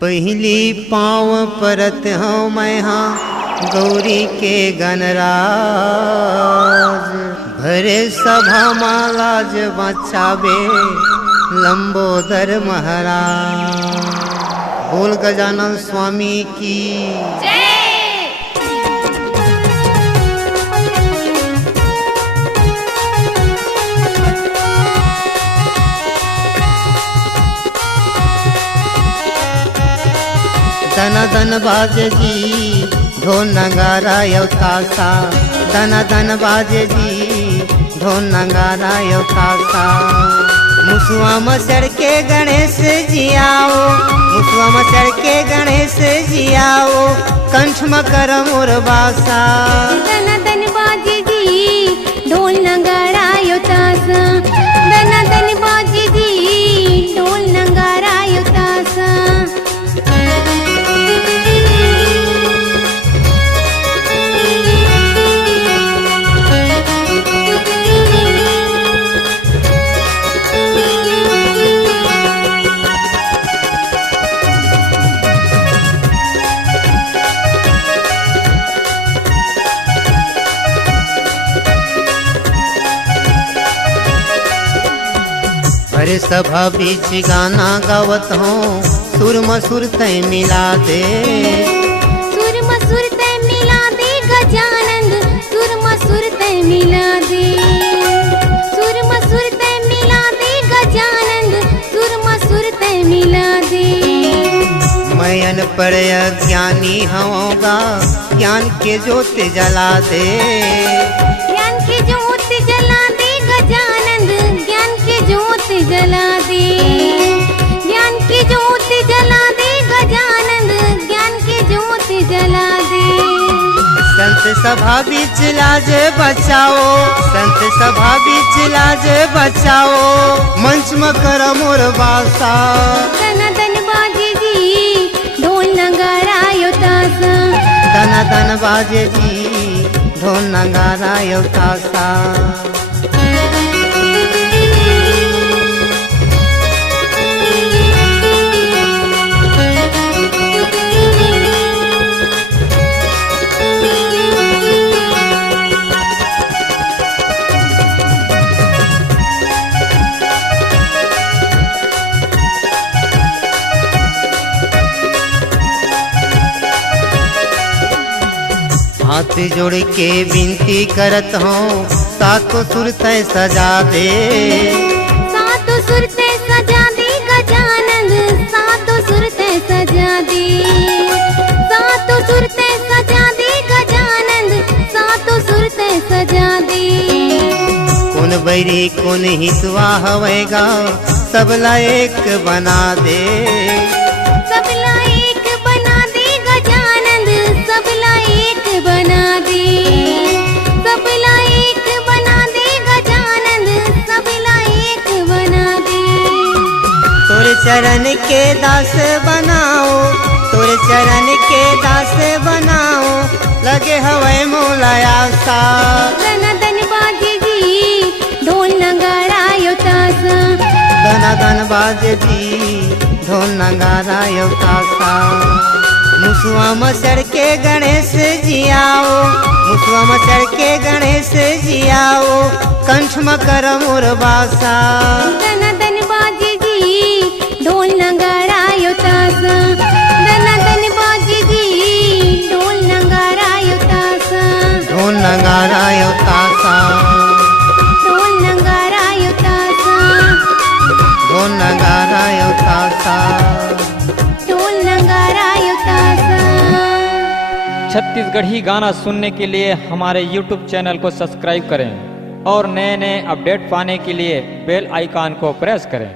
पहली पाँव परत हूँ मैं हाँ गौरी के गणराज, भरे सभा मालाज बचावे लंबोदर महाराज। बोल गजानन स्वामी की जय। धन धन बाजे जी ढोल नगारा यवतासा, धन धन बाजे जी ढोल नगारा यवतासा। मुसुआ मचड़ के गणेश जी आओ, मुसुआ मचड़ के गणेश जी आओ, कंठ मकर मोर बासा। धन धन बाजे जी ढोल नगारा यवतासा, धन धन बाजे जी ढोल नगारा यवतासा। अरे सभा बीच गाना गावत हूँ, सुर मसुर तय मिला दे, सुर मसुर तय मिला दे गजानंद, सुर मसुर तय मिला दे, सुर मसुर तय मिला दे गजानंद, सुर मसुर तय मिला दे। मैं अनपढ़ अज्ञानी होगा, ज्ञान के ज्योत जला दे, ज्ञान के ज्योत जला दे गजानंद, ज्ञान के ज्योत जला दे, ज्ञान की ज्योत जला दे गजानंद, ज्ञान की ज्योत जला दे। संत सभा बीच लाज बचाओ, संत सभा बीच लाज बचाओ, मंच मकर मोर बासा। धन धन बाजे जी ढोल नगारा यवतासा, धन धन बाजे जी ढोल नगारा यवतासा। हाथ जोड़ के विनती करत हूँ, सातों सुर तय सजा दे, सातों सुर तय सजा दे गजानंद, सातों सुर तय सजा दे, सातों सुर तय सजा दे गजानंद, सातों सुर तय सजा दे। कौन बैरी कौन हितवा हवेगा, सबला एक बना दे, सबला एक बना दे गजानंद, सबला एक बना दे, सबला एक बना दे गजानंद, सबला एक बना दे। तोरे चरण के दास बनाओ, तोरे चरण के दास बनाओ, लगे हवे मोला आशा। धन धन बाजे जी ढोल नगारा यवतासा, धन धन बाजे जी ढोल नगारा यवतासा। मुसुआ मचड़ के गणेश जी आओ, मुसुआ मचड़ के गणेश जी आओ, कंठ मकर मोर बासा। धन धन बाजे जी ढोल नगारा यवतासा, धन धन बाजे जी ढोल नगारा यवतासा, ढोल नगारा यवतासा, ढोल नगारा यवतासा, ढोल नगारा यवतासा, ढोल नगारा यवतासा। छत्तीसगढ़ी गाना सुनने के लिए हमारे YouTube चैनल को सब्सक्राइब करें और नए नए अपडेट पाने के लिए बेल आइकन को प्रेस करें।